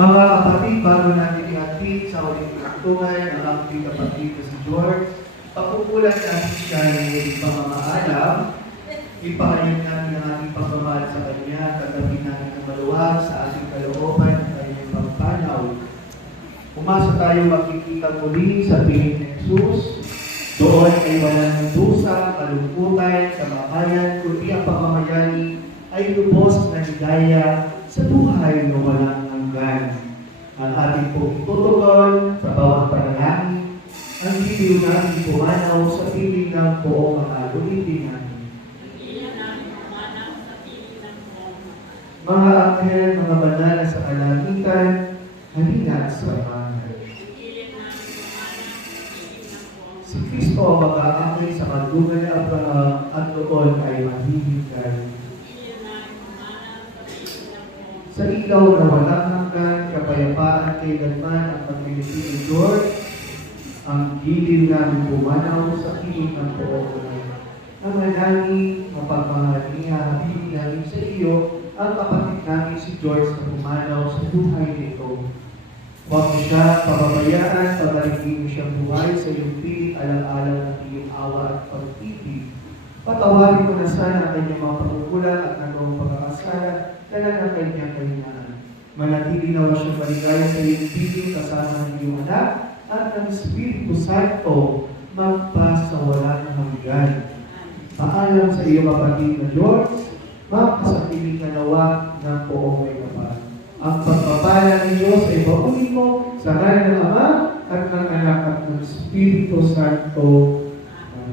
Mga kapatid, bago natin i-atid sa ulit pinagtungan ang aking kapatid na si George, pagkukulan natin siya ng pamamaalam, ipahayag natin ang ating pagmamahal sa Kanya, tanggapin natin ang maluwag sa ating kalooban ng Kanyang pagpanaw. Umasa tayo makikita muli sa piling ni Jesus. Doon ay walang dusa, kalungkutan, kamakayan, kundi ang pamamayani ay lubos na ligaya sa buhay na walang hanggan. Ang ating pong tutugon sa bawat panalangin, ang bibig natin pumanaw sa piling ng buong mga ulitin natin. Mga anghel, mga banal sa kalangitan, halina at samahan. Si Kristo ang mag-aangkin sa kadungan ni Abraham at doon ay mahihintay. Sa ilaw na walang hanggan, kapayapaan kailanman ang pagmimiti ni George, ang gilid namin pumanaw sa piling ng buong ang manangin, mapagmahal niya, habilin namin sa iyo, ang kapatid namin si George na pumanaw sa buhay nito. Huwag mo siya pababayaan, pabalikin mo siyang buhay sa iyong piling, alang-alang ng iyong awa at pag-ibig. Patawarin mo na sana ang kanyang mga pagkukulang at nagawang pagkakasala dala ng kanyang kalingaan. Manatili nawa siyang maligaya sa iyong piling kasama ng iyong anak at ng Espiritu Santo magpasawala ng hanggan. Paalam sa iyong kapatid na George, magpasapiling na nawa ng buong may kapal. Ang pagpapala ng Diyos ay paunin mo sa ngalan ng Ama at ng Anak at ng Espiritu Santo.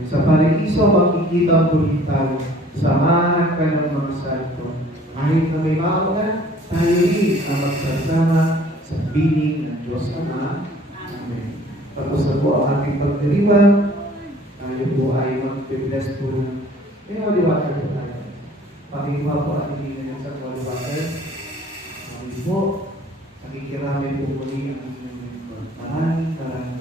Sa paraiso, makikita ang puritan. Samahan ka ng mga santo. Kahit na may maaungan, tayo rin ang magsasama sa piling ng Diyos Ama. Amen. Tapos na po ang ating pagdiriwang. Tayo po ay mag-bless po. May holy water po tayo. Pakikuha po ang hindi na sa holy water. Maraming po. Nakikirami po muli ang inyong lingkod. Maraming salamat.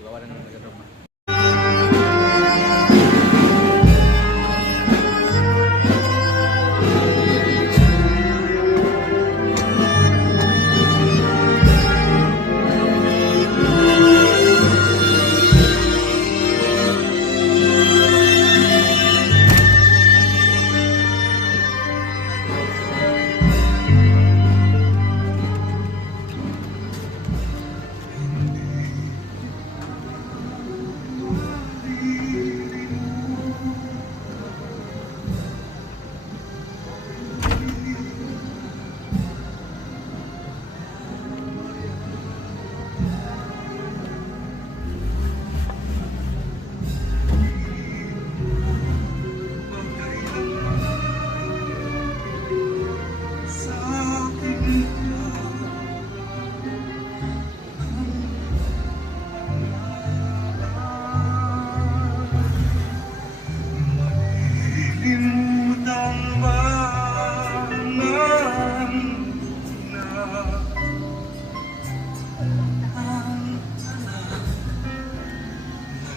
Gawa na ng nagdroma.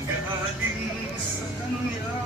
Nagaling sa kanya.